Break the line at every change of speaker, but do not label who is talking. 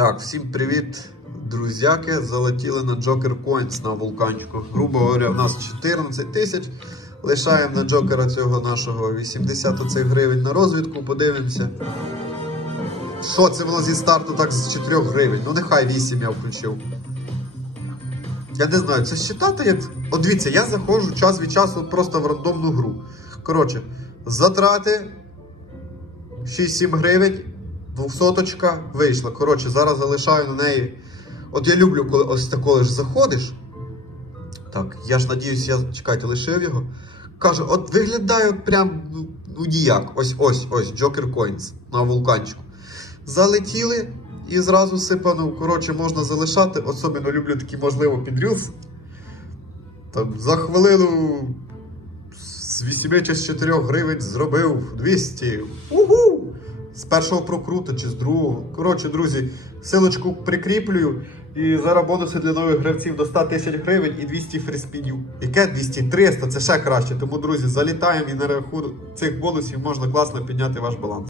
Так, всім привіт, друзяки. Залетіли на Joker Coins на вулканчику. Грубо говоря, в нас 14 тисяч. Лишаємо на Джокера цього нашого 80 оцих гривень на розвідку, подивимося. Що це воно зі старту так з 4 гривень? Ну нехай 8 я включив. Я не знаю, це считати як. От дивіться, я заходжу час від часу просто в рандомну гру. Коротше, затрати 6-7 гривень, двохсоточка вийшла. Коротше, зараз залишаю на неї. От я люблю, коли ось такого ж заходиш. Так, я ж надіюсь, я чекайте, лишив його. Каже, от виглядає прям ну, ну ніяк. Ось ось ось Joker Coins на вулканчику. Залетіли і зразу сипанув. Коротше, можна залишати. Особливо люблю такі, можливо, підрюс. Там за хвилину з 8 чи з 4 гривень зробив 200. Угу! З першого прокруту чи з другого. Коротше, друзі, силочку прикріплюю. І зараз бонуси для нових гравців до 100 тисяч гривень і 200 фріспінів. Яке 200? 300, це ще краще. Тому, друзі, залітаємо і на рахунок цих бонусів можна класно підняти ваш баланс.